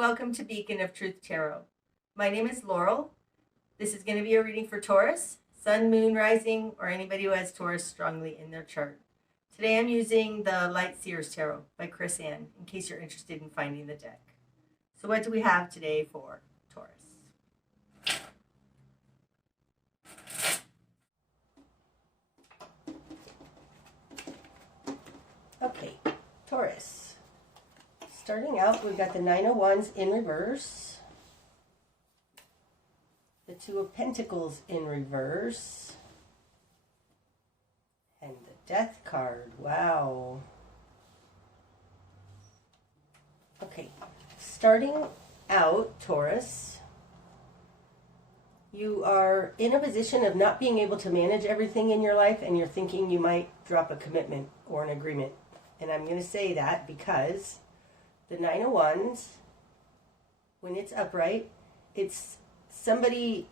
Welcome to Beacon of Truth Tarot. My name is Laurel. This is going to be a reading for Taurus, Sun, Moon, Rising, or anybody who has Taurus strongly in their chart. Today I'm using the Lightseers Tarot by Chris Ann, in case you're interested in finding the deck. So what do we have today for Taurus? Okay, Taurus. Starting out, we've got the Nine of Wands in reverse, the Two of Pentacles in reverse, and the Death card. Wow. Okay, starting out, Taurus, you are in a position of not being able to manage everything in your life, and you're thinking you might drop a commitment or an agreement. And I'm going to say that because the Nine of Wands, when it's upright, it's somebody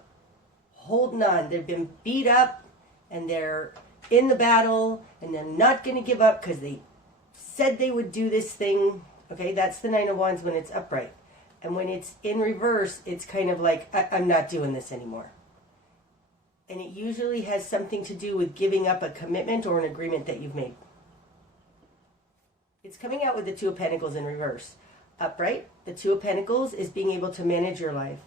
holding on. They've been beat up and they're in the battle and they're not going to give up because they said they would do this thing. Okay, that's the Nine of Wands when it's upright. And when it's in reverse, it's kind of like, I'm not doing this anymore. And it usually has something to do with giving up a commitment or an agreement that you've made. It's coming out with the Two of Pentacles in reverse. Upright, the Two of Pentacles is being able to manage your life.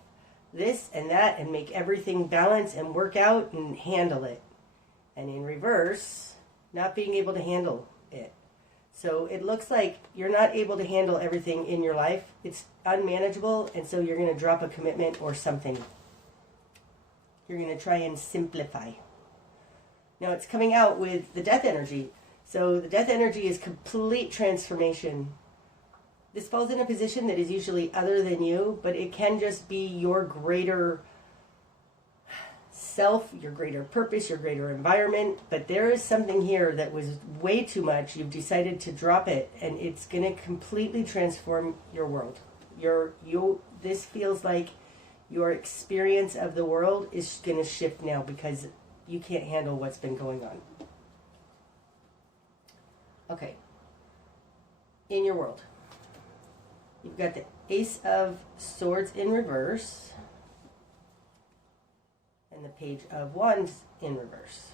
This and that, and make everything balance and work out and handle it. And in reverse, not being able to handle it. So it looks like you're not able to handle everything in your life. It's unmanageable, and so you're going to drop a commitment or something. You're going to try and simplify. Now it's coming out with the Death energy. So the Death energy is complete transformation. This falls in a position that is usually other than you, but it can just be your greater self, your greater purpose, your greater environment. But there is something here that was way too much. You've decided to drop it, and it's going to completely transform your world. This feels like your experience of the world is going to shift now because you can't handle what's been going on. Okay, in your world, you've got the Ace of Swords in reverse and the Page of Wands in reverse.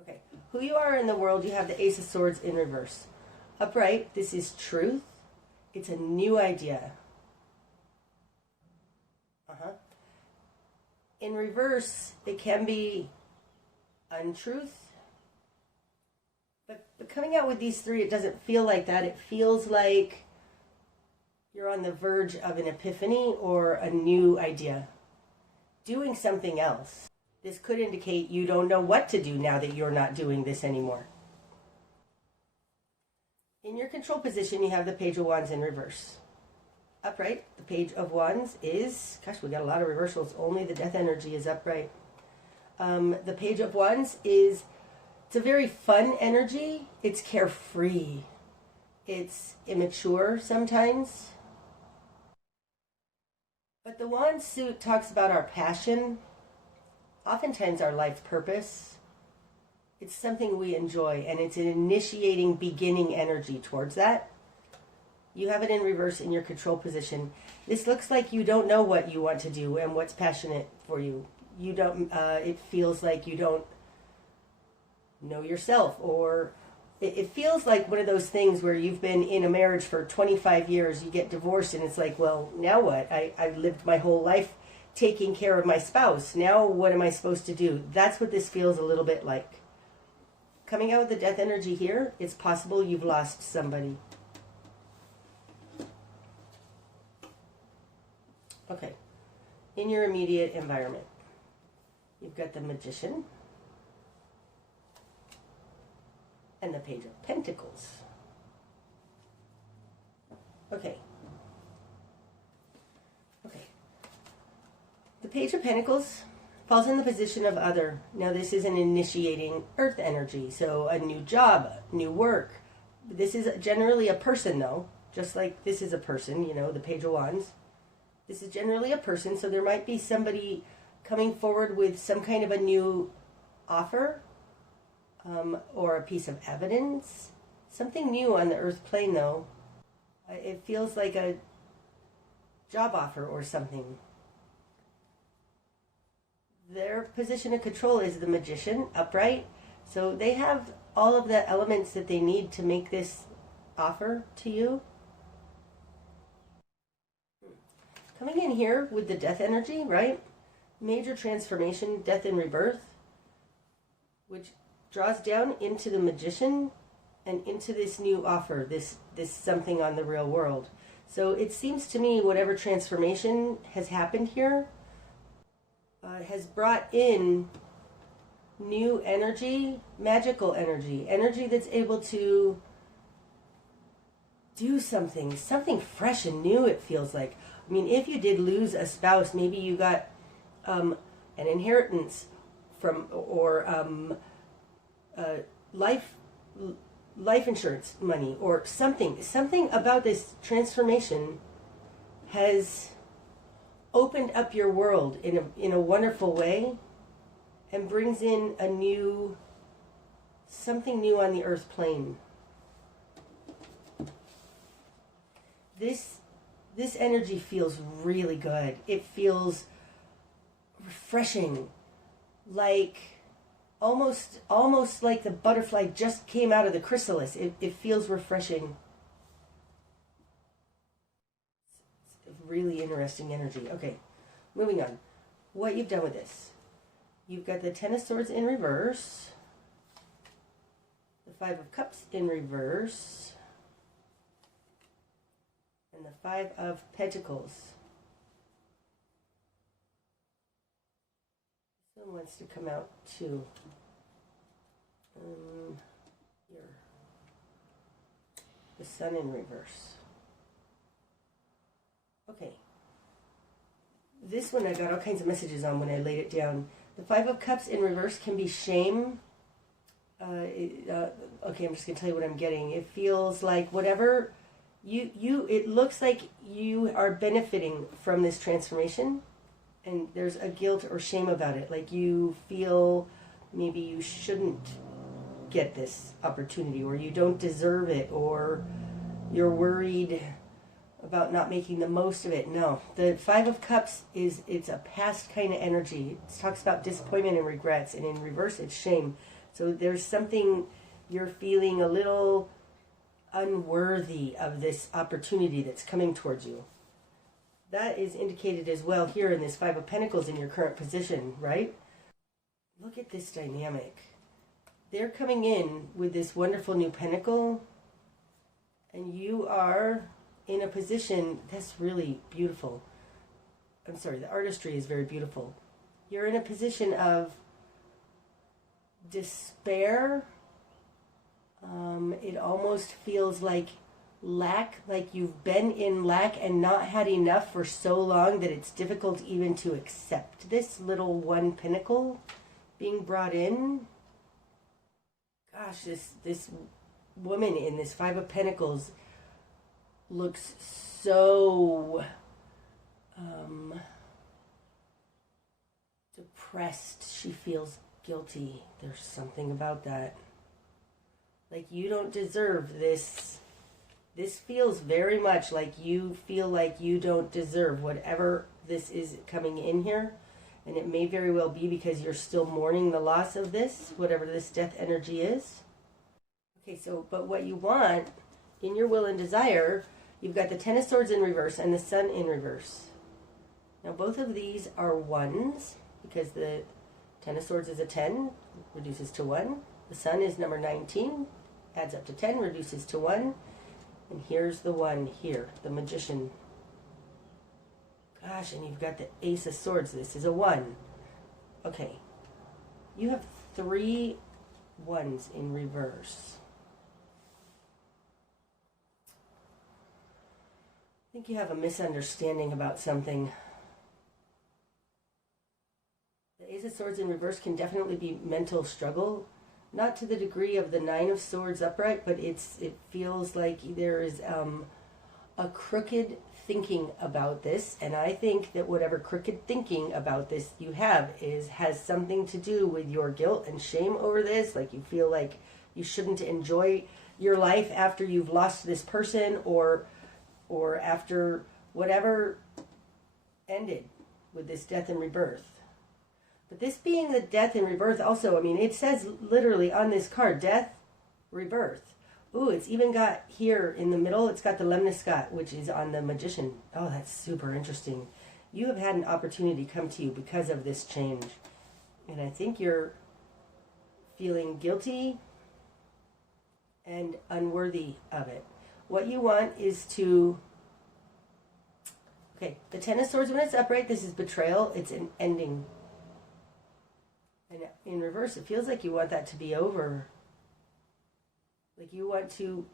Okay, who you are in the world, you have the Ace of Swords in reverse. Upright, this is truth. It's a new idea. In reverse, it can be untruth. But coming out with these three, it doesn't feel like that. It feels like you're on the verge of an epiphany or a new idea. Doing something else. This could indicate you don't know what to do now that you're not doing this anymore. In your control position, you have the Page of Wands in reverse. Upright, the Page of Wands is, gosh, we got a lot of reversals. Only the Death energy is upright. The Page of Wands is, it's a very fun energy. It's carefree. It's immature sometimes. But the Wand suit talks about our passion, oftentimes our life purpose. It's something we enjoy, and it's an initiating, beginning energy towards that. You have it in reverse in your control position. This looks like you don't know what you want to do and what's passionate for you. You don't. It feels like you don't know yourself, or it feels like one of those things where you've been in a marriage for 25 years, you get divorced, and it's like, well, now what? I lived my whole life taking care of my spouse. Now what am I supposed to do? That's what this feels a little bit like. Coming out with the Death energy here, it's possible you've lost somebody. Okay, in your immediate environment, you've got the Magician and the Page of Pentacles. Okay. The Page of Pentacles falls in the position of other. Now this is an initiating earth energy, so a new job, new work. This is generally a person though, just like this is a person, you know, the Page of Wands. This is generally a person, so there might be somebody coming forward with some kind of a new offer, or a piece of evidence. Something new on the earth plane, though. It feels like a job offer or something. Their position of control is the Magician, upright. So they have all of the elements that they need to make this offer to you. Coming in here with the death energy, right? Major transformation, death and rebirth, which draws down into the Magician and into this new offer, this something on the real world. So it seems to me whatever transformation has happened here has brought in new energy, magical energy, energy that's able to do something fresh and new, it feels like. I mean, if you did lose a spouse, maybe you got an inheritance from, or life insurance money, or something about this transformation has opened up your world in a wonderful way and brings in something new on the earth plane. This energy feels really good. It feels refreshing, like almost like the butterfly just came out of the chrysalis. It feels refreshing. It's a really interesting energy. Okay, moving on. What you've done with this. You've got the Ten of Swords in reverse, the Five of Cups in reverse, and the Five of Pentacles. This one wants to come out too. Here. The Sun in reverse. Okay. This one I got all kinds of messages on when I laid it down. The Five of Cups in reverse can be shame. Okay, I'm just going to tell you what I'm getting. It feels like whatever it looks like you are benefiting from this transformation, and there's a guilt or shame about it. Like you feel maybe you shouldn't get this opportunity, or you don't deserve it, or you're worried about not making the most of it. No, the Five of Cups it's a past kind of energy. It talks about disappointment and regrets, and in reverse it's shame. So there's something you're feeling a little unworthy of this opportunity that's coming towards you. That is indicated as well here in this Five of Pentacles in your current position, right? Look at this dynamic. They're coming in with this wonderful new pentacle, and you are in a position that's really beautiful. I'm sorry, the artistry is very beautiful. You're in a position of despair. It almost feels like lack, like you've been in lack and not had enough for so long that it's difficult even to accept this little one pinnacle being brought in. Gosh, this woman in this Five of Pentacles looks so depressed. She feels guilty. There's something about that. Like you don't deserve this. This feels very much like you feel like you don't deserve whatever this is coming in here. And it may very well be because you're still mourning the loss of this, whatever this death energy is. Okay, so, but what you want in your will and desire, you've got the Ten of Swords in reverse and the Sun in reverse. Now both of these are ones, because the Ten of Swords is a 10, reduces to 1. The Sun is number 19, adds up to 10, reduces to 1. And here's the one here, the Magician. Gosh, and you've got the Ace of Swords. This is a 1. Okay. You have 3 ones in reverse. I think you have a misunderstanding about something. The Ace of Swords in reverse can definitely be mental struggle. Not to the degree of the Nine of Swords upright, but it feels like there is a crooked thinking about this, and I think that whatever crooked thinking about this you have has something to do with your guilt and shame over this. Like you feel like you shouldn't enjoy your life after you've lost this person, or or after whatever ended with this death and rebirth. But this being the death and rebirth also, I mean, it says literally on this card, death, rebirth. Ooh, it's even got here in the middle, it's got the lemniscate, which is on the magician. Oh, that's super interesting. You have had an opportunity come to you because of this change. And I think you're feeling guilty and unworthy of it. What you want is to... Okay, the Ten of Swords, when it's upright, this is betrayal. It's an ending. And in reverse, it feels like you want that to be over. Like you want to...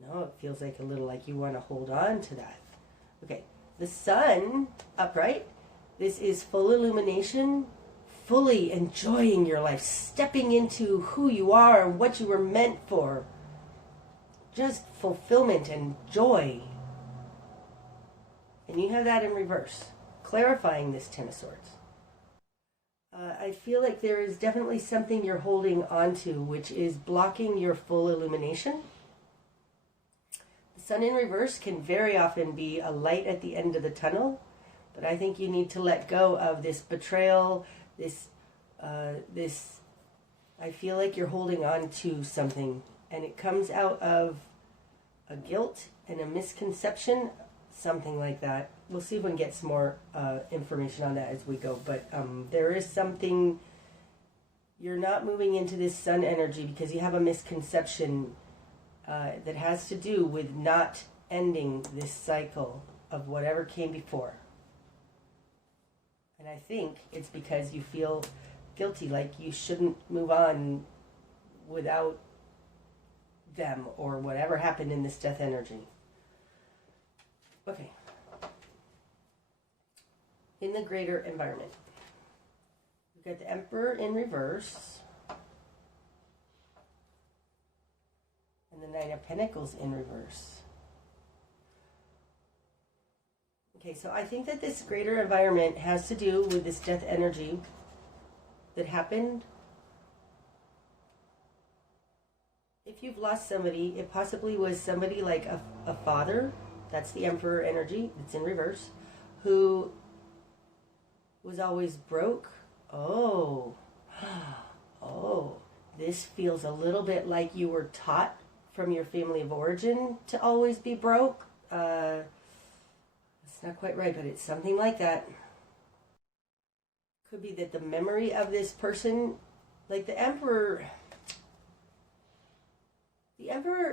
No, it feels like a little like you want to hold on to that. Okay, the Sun, upright. This is full illumination, fully enjoying your life, stepping into who you are and what you were meant for. Just fulfillment and joy. And you have that in reverse, clarifying this Ten of Swords. I feel like there is definitely something you're holding on to, which is blocking your full illumination. The Sun in reverse can very often be a light at the end of the tunnel, but I think you need to let go of this betrayal, I feel like you're holding on to something, and it comes out of a guilt and a misconception, something like that. We'll see if we can get some more information on that as we go. But there is something, you're not moving into this Sun energy because you have a misconception that has to do with not ending this cycle of whatever came before. And I think it's because you feel guilty, like you shouldn't move on without them or whatever happened in this death energy. Okay. In the greater environment, we've got the Emperor in reverse and the Knight of Pentacles in reverse. Okay, so I think that this greater environment has to do with this death energy that happened. If you've lost somebody, it possibly was somebody like a father, that's the Emperor energy, it's in reverse, who was always broke. Oh, this feels a little bit like you were taught from your family of origin to always be broke. It's not quite right, but it's something like that. Could be that the memory of this person, like the Emperor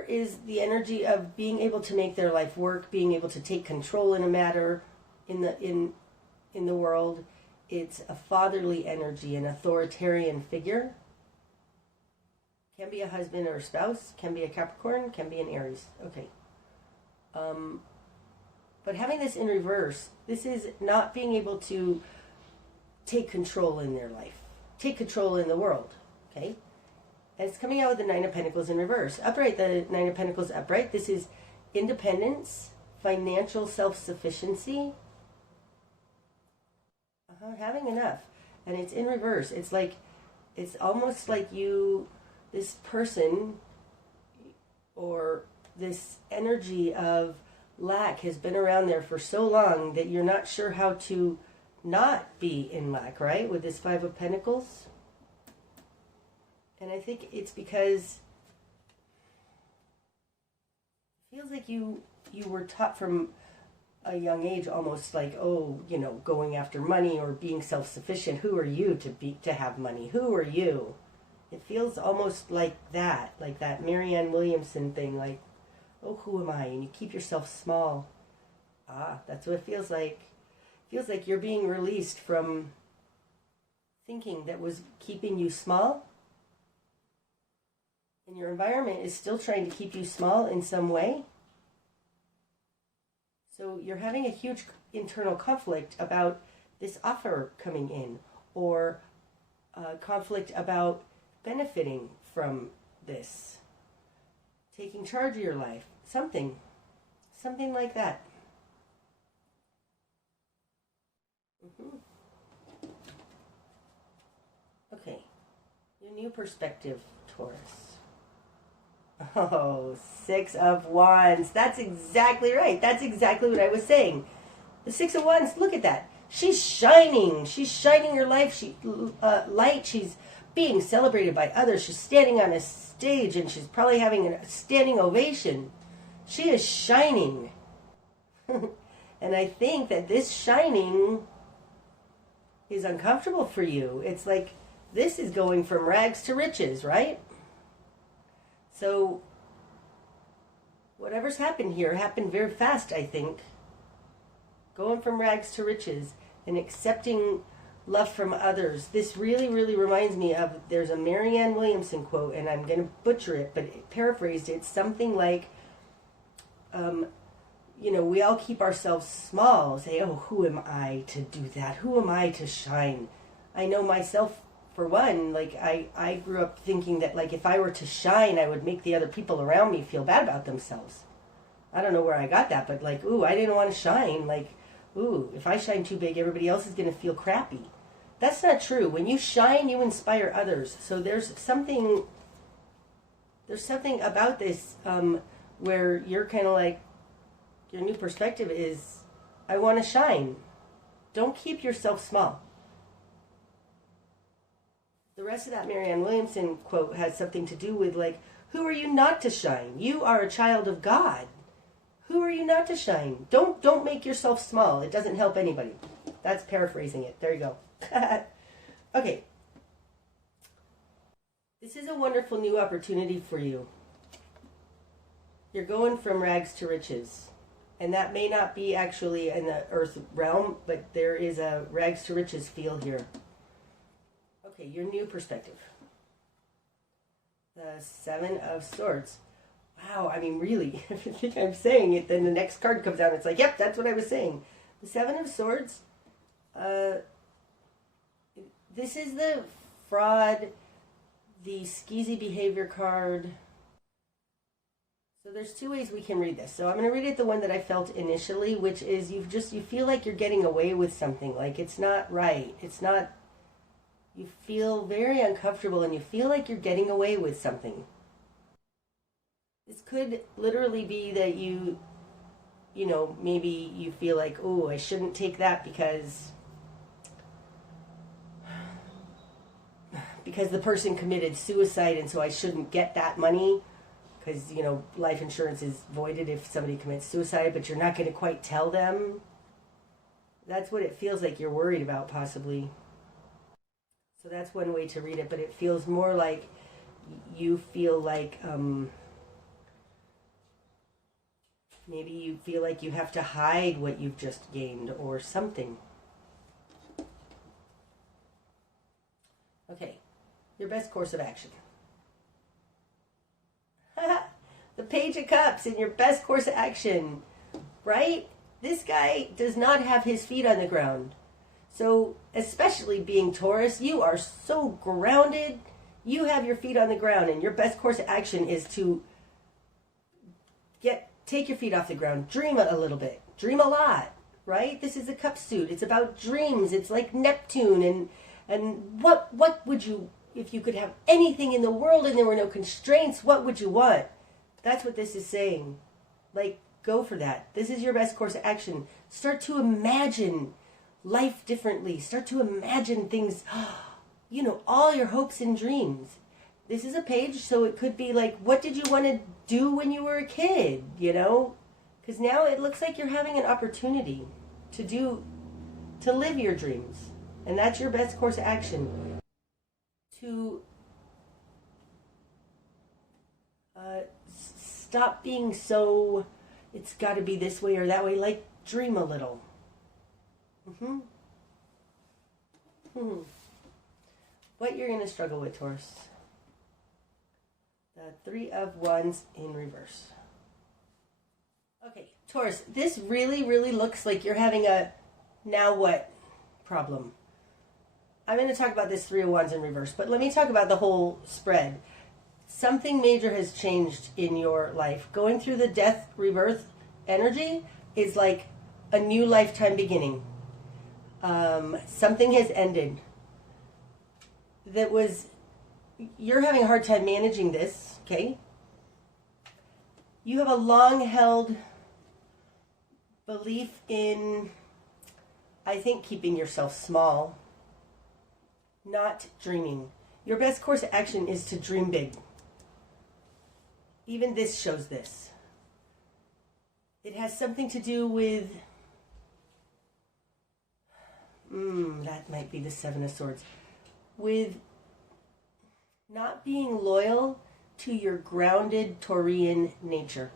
is the energy of being able to make their life work, being able to take control in a matter in the world. It's a fatherly energy, an authoritarian figure. Can be a husband or a spouse, can be a Capricorn, can be an Aries. Okay. But having this in reverse, this is not being able to take control in their life, take control in the world. Okay. And it's coming out with the Nine of Pentacles in reverse. Upright, the Nine of Pentacles upright. This is independence, financial self-sufficiency, having enough. And it's in reverse. It's like, it's almost like this person or this energy of lack has been around there for so long that you're not sure how to not be in lack, right? With this Five of Pentacles. And I think it's because it feels like you were taught from a young age almost like, going after money or being self-sufficient. Who are you to have money? Who are you? It feels almost like that Marianne Williamson thing, like, oh, who am I? And you keep yourself small. That's what it feels like. It feels like you're being released from thinking that was keeping you small. And your environment is still trying to keep you small in some way. So you're having a huge internal conflict about this offer coming in, or conflict about benefiting from this, taking charge of your life, something like that. Okay, your new perspective, Taurus. Oh, Six of Wands. That's exactly right. That's exactly what I was saying. The Six of Wands, look at that. She's shining. She's shining her life. Light. She's being celebrated by others. She's standing on a stage and she's probably having a standing ovation. She is shining. And I think that this shining is uncomfortable for you. It's like this is going from rags to riches, right? So whatever's happened here happened very fast, I think. Going from rags to riches and accepting love from others. This really, really reminds me of, there's a Marianne Williamson quote, and I'm going to butcher it, but paraphrased, it's something like, we all keep ourselves small, say, oh, who am I to do that? Who am I to shine? I know myself, for one, like, I grew up thinking that, like, if I were to shine, I would make the other people around me feel bad about themselves. I don't know where I got that, but, like, ooh, I didn't want to shine. Like, ooh, if I shine too big, everybody else is going to feel crappy. That's not true. When you shine, you inspire others. So there's something about this where you're kind of like, your new perspective is, I want to shine. Don't keep yourself small. The rest of that Marianne Williamson quote has something to do with, like, who are you not to shine? You are a child of God. Who are you not to shine? Don't make yourself small. It doesn't help anybody. That's paraphrasing it. There you go. Okay. This is a wonderful new opportunity for you. You're going from rags to riches. And that may not be actually in the earth realm, but there is a rags to riches feel here. Okay, your new perspective. The Seven of Swords. Wow, I mean, really, if you think I'm saying it, then the next card comes out. It's like, yep, that's what I was saying. The Seven of Swords. This is the fraud, the skeezy behavior card. So there's two ways we can read this. So I'm going to read it the one that I felt initially, which is you feel like you're getting away with something. Like it's not right. It's not, you feel very uncomfortable and you feel like you're getting away with something. This could literally be that maybe you feel like, oh, I shouldn't take that because the person committed suicide and so I shouldn't get that money. Because, life insurance is voided if somebody commits suicide, but you're not going to quite tell them. That's what it feels like you're worried about, possibly. So that's one way to read it, but it feels more like you feel like, maybe you feel like you have to hide what you've just gained or something. Okay, your best course of action. The Page of Cups in your best course of action, right? This guy does not have his feet on the ground. So, especially being Taurus, you are so grounded. You have your feet on the ground, and your best course of action is to take your feet off the ground. Dream a little bit. Dream a lot, right? This is a cup suit. It's about dreams. It's like Neptune. And what would you, if you could have anything in the world and there were no constraints, what would you want? That's what this is saying. Like, go for that. This is your best course of action. Start to imagine life differently. Start to imagine things, all your hopes and dreams. This is a page, so it could be like, what did you want to do when you were a kid, Because now it looks like you're having an opportunity to live your dreams. And that's your best course of action. To stop being so, it's got to be this way or that way. Like, dream a little. What you're going to struggle with, Taurus. The Three of Wands in reverse. Okay, Taurus, this really, really looks like you're having a now what problem. I'm going to talk about this Three of Wands in reverse, but let me talk about the whole spread. Something major has changed in your life. Going through the death rebirth energy is like a new lifetime beginning. Something has ended. You're having a hard time managing this, okay? You have a long-held belief in, I think, keeping yourself small, not dreaming. Your best course of action is to dream big. Even this shows this. It has something to do with, that might be the Seven of Swords, with not being loyal to your grounded Taurian nature.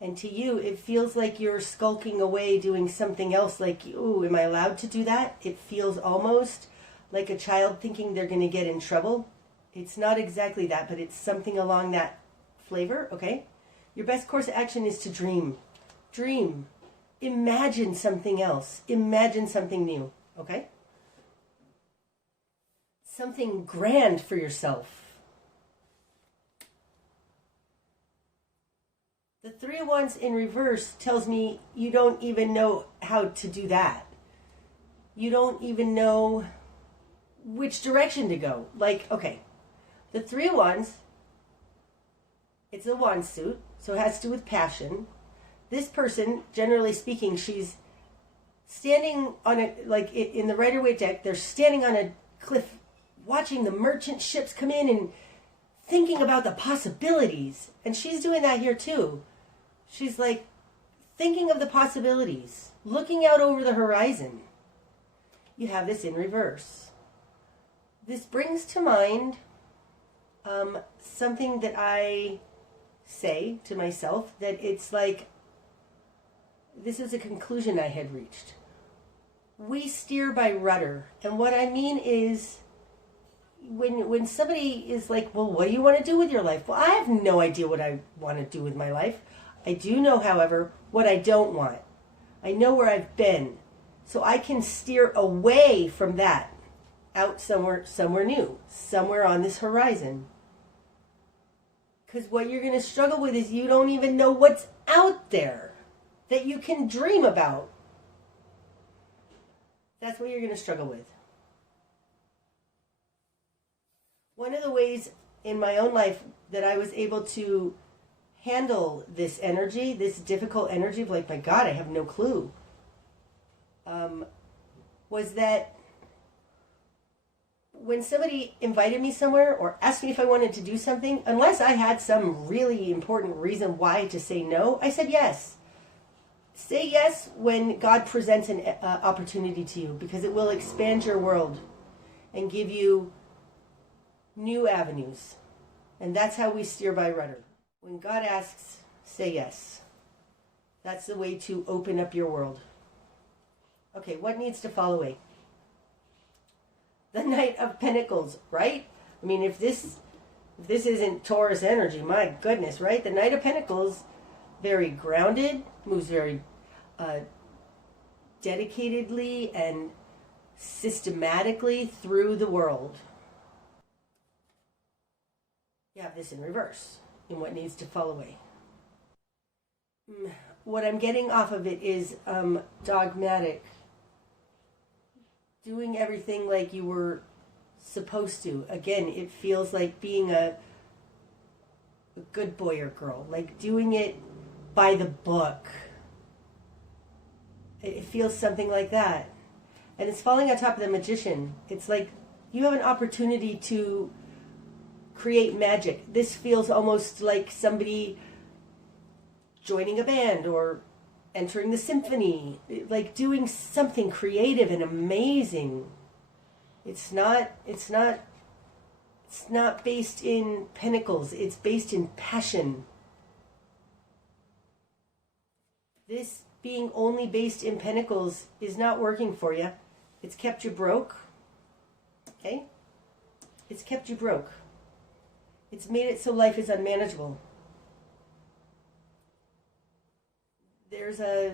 And to you, it feels like you're skulking away doing something else, like, ooh, am I allowed to do that? It feels almost like a child thinking they're going to get in trouble. It's not exactly that, but it's something along that flavor, okay? Your best course of action is to dream. Dream. Imagine something else. Imagine something new, okay? Something grand for yourself. The Three of Wands in reverse tells me you don't even know how to do that. You don't even know which direction to go. Like, okay, the Three of Wands, it's a wand suit, so it has to do with passion. This person, generally speaking, she's standing on a, like in the Rider-Waite deck, they're standing on a cliff watching the merchant ships come in and thinking about the possibilities. And she's doing that here too. She's like thinking of the possibilities, looking out over the horizon. You have this in reverse. This brings to mind something that I say to myself, that it's like, this is a conclusion I had reached. We steer by rudder. And what I mean is, when somebody is like, well, what do you want to do with your life? Well, I have no idea what I want to do with my life. I do know, however, what I don't want. I know where I've been. So I can steer away from that, out somewhere new, somewhere on this horizon. Because what you're going to struggle with is you don't even know what's out there that you can dream about. That's what you're going to struggle with. One of the ways in my own life that I was able to handle this energy, this difficult energy of like, my God, I have no clue, was that when somebody invited me somewhere or asked me if I wanted to do something, unless I had some really important reason why to say no, I said yes. Say yes when God presents an opportunity to you, because it will expand your world and give you new avenues. And that's how we steer by rudder. When God asks, say yes. That's the way to open up your world. Okay, what needs to fall away? The Knight of Pentacles, right? I mean, if this isn't Taurus energy, my goodness, right? The Knight of Pentacles, very grounded, moves very dedicatedly and systematically through the world. You have this in reverse, in what needs to fall away. What I'm getting off of it is dogmatic. Doing everything like you were supposed to. Again, it feels like being a good boy or girl. Like doing it by the book. It feels something like that. And it's falling on top of the Magician. It's like you have an opportunity to create magic. This feels almost like somebody joining a band or entering the symphony, like doing something creative and amazing. It's not based in pentacles. It's based in passion. This being only based in pentacles is not working for you. It's kept you broke. Okay? It's kept you broke. It's made it so life is unmanageable. There's a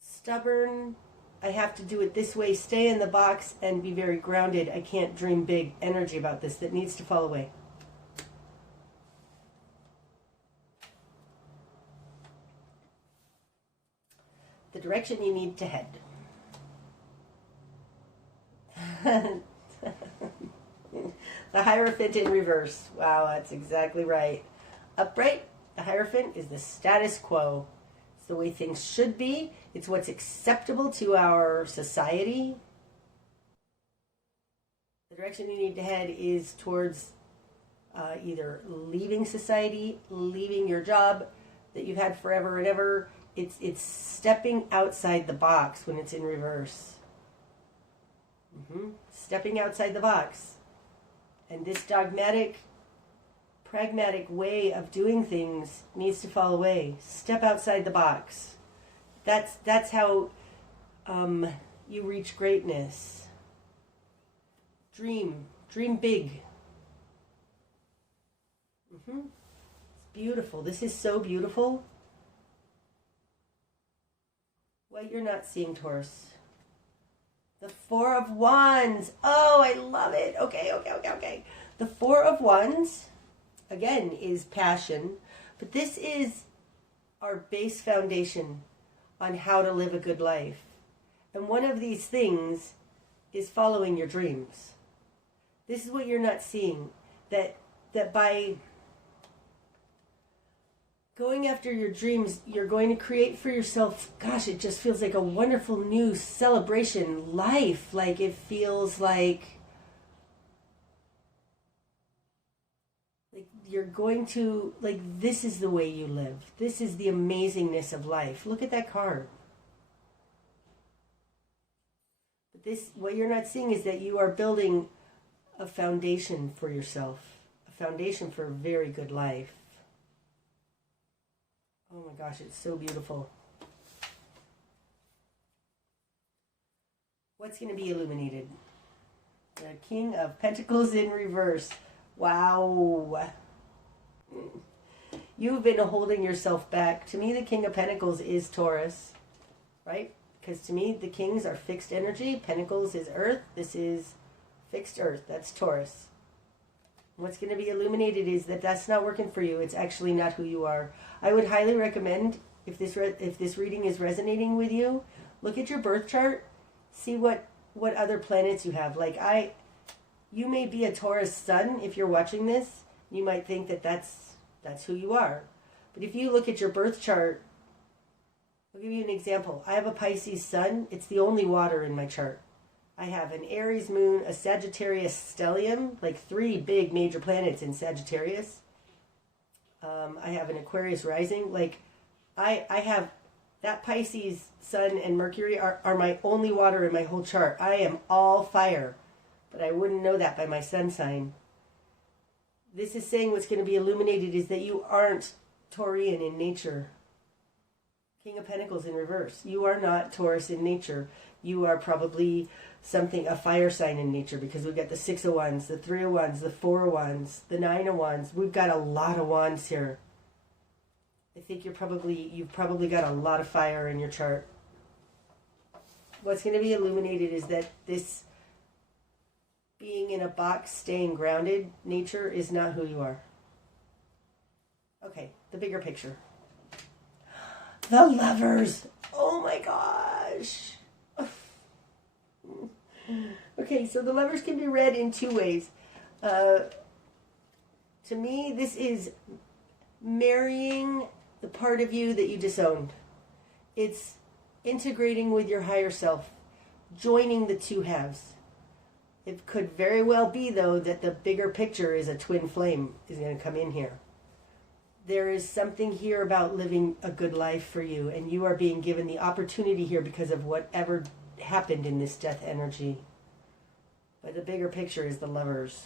stubborn, I have to do it this way, stay in the box and be very grounded, I can't dream big energy about this that needs to fall away. The direction you need to head. The Hierophant in reverse. Wow, that's exactly right. Upright, the Hierophant is the status quo. It's the way things should be. It's what's acceptable to our society. The direction you need to head is towards either leaving society, leaving your job that you've had forever and ever. It's stepping outside the box when it's in reverse. Stepping outside the box. And this dogmatic, pragmatic way of doing things needs to fall away. Step outside the box. That's how you reach greatness. Dream big. It's beautiful. This is so beautiful. What you're not seeing, Taurus. The Four of Wands. Oh, I love it. Okay. The Four of Wands, again, is passion. But this is our base foundation on how to live a good life. And one of these things is following your dreams. This is what you're not seeing. That by going after your dreams, you're going to create for yourself, gosh, it just feels like a wonderful new celebration life. Like it feels like you're going to, like, this is the way you live. This is the amazingness of life. Look at that card. But this, what you're not seeing is that you are building a foundation for yourself, a foundation for a very good life. Oh my gosh, it's so beautiful. What's going to be illuminated? The King of Pentacles in reverse. Wow. You've been holding yourself back. To me, the King of Pentacles is Taurus, right? Because to me, the kings are fixed energy. Pentacles is earth. This is fixed earth. That's Taurus. What's going to be illuminated is that that's not working for you. It's actually not who you are. I would highly recommend, if this reading is resonating with you, look at your birth chart. See what other planets you have. Like you may be a Taurus sun if you're watching this. You might think that that's who you are. But if you look at your birth chart, I'll give you an example. I have a Pisces sun. It's the only water in my chart. I have an Aries moon, a Sagittarius stellium, like 3 big major planets in Sagittarius. I have an Aquarius rising. Like, I have that Pisces sun and Mercury are my only water in my whole chart. I am all fire, but I wouldn't know that by my sun sign. This is saying what's going to be illuminated is that you aren't Taurian in nature. King of Pentacles in reverse. You are not Taurus in nature. You are probably a fire sign in nature, because we've got the 6 of Wands, the 3 of Wands, the 4 of Wands, the 9 of Wands. We've got a lot of Wands here. I think you've probably got a lot of fire in your chart. What's going to be illuminated is that this being in a box, staying grounded nature is not who you are. Okay, the bigger picture. The Lovers. Oh my gosh. Okay, so the Lovers can be read in 2 ways. To me, this is marrying the part of you that you disowned. It's integrating with your higher self, joining the 2 halves. It could very well be, though, that the bigger picture is a twin flame is going to come in here. There is something here about living a good life for you, and you are being given the opportunity here because of whatever happened in this death energy. But the bigger picture is the Lovers.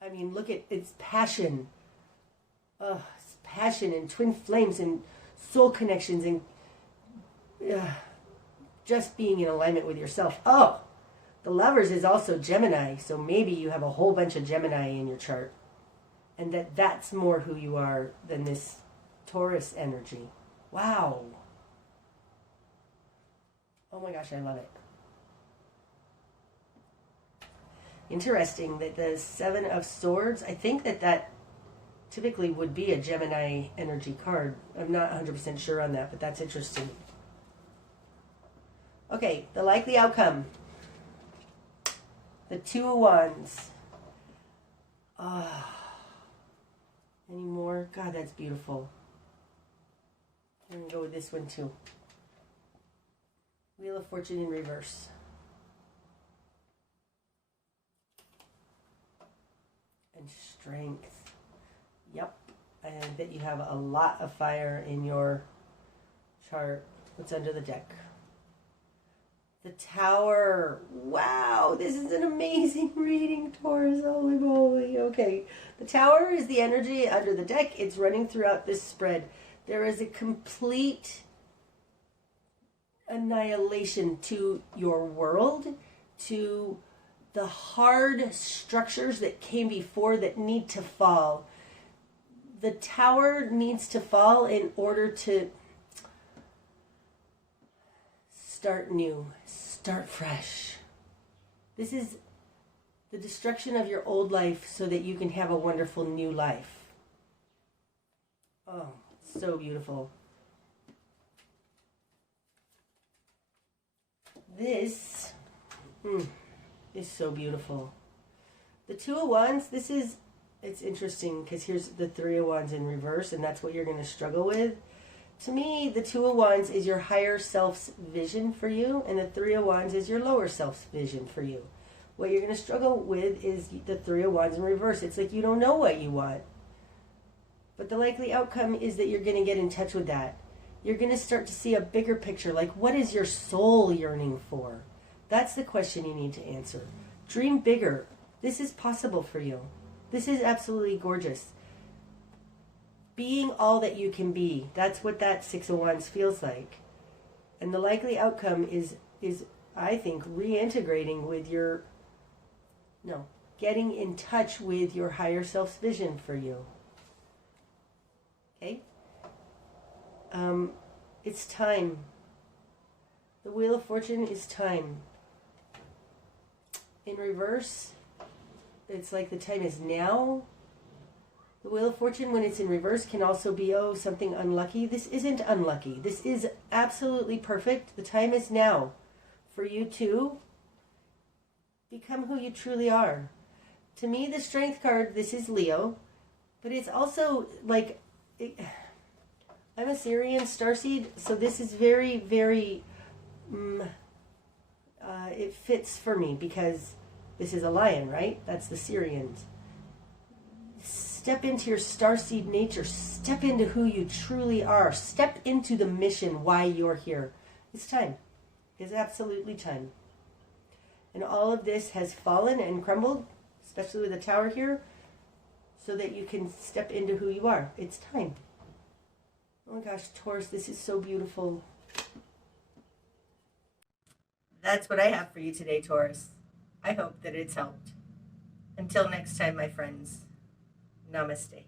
I mean, look at its passion. It's passion and twin flames and soul connections and just being in alignment with yourself. Oh, the Lovers is also Gemini, so maybe you have a whole bunch of Gemini in your chart. And that's more who you are than this Taurus energy. Wow. Oh my gosh, I love it. Interesting that the 7 of Swords, I think that typically would be a Gemini energy card. I'm not 100% sure on that, but that's interesting. Okay, the likely outcome. The 2 of Wands. Any more? God, that's beautiful. I'm going to go with this one too. Wheel of Fortune in reverse. And strength. Yep. I bet you have a lot of fire in your chart. What's under the deck? The Tower. Wow, this is an amazing reading, Taurus. Holy moly. Okay. The Tower is the energy under the deck. It's running throughout this spread. There is a complete annihilation to your world, to the hard structures that came before that need to fall. The Tower needs to fall in order to start new, start fresh. This is the destruction of your old life so that you can have a wonderful new life. Oh, so beautiful. This is so beautiful. The Two of Wands, it's interesting because here's the Three of Wands in reverse, and that's what you're going to struggle with. To me, the Two of Wands is your higher self's vision for you, and the Three of Wands is your lower self's vision for you. What you're going to struggle with is the Three of Wands in reverse. It's like you don't know what you want. But the likely outcome is that you're going to get in touch with that. You're going to start to see a bigger picture, like what is your soul yearning for? That's the question you need to answer. Dream bigger. This is possible for you. This is absolutely gorgeous. Being all that you can be. That's what that Six of Wands feels like. And the likely outcome is I think, reintegrating with getting in touch with your higher self's vision for you. Okay? It's time. The Wheel of Fortune is time. In reverse, it's like the time is now. The Wheel of Fortune, when it's in reverse, can also be, something unlucky. This isn't unlucky. This is absolutely perfect. The time is now for you to become who you truly are. To me, the Strength card, this is Leo, but it's also like, I'm a Syrian starseed, so this is very, very, it fits for me because this is a lion, right? That's the Syrians. Step into your starseed nature. Step into who you truly are. Step into the mission, why you're here. It's time. It's absolutely time. And all of this has fallen and crumbled, especially with the Tower here, so that you can step into who you are. It's time. Oh my gosh, Taurus, this is so beautiful. That's what I have for you today, Taurus. I hope that it's helped. Until next time, my friends. Namaste.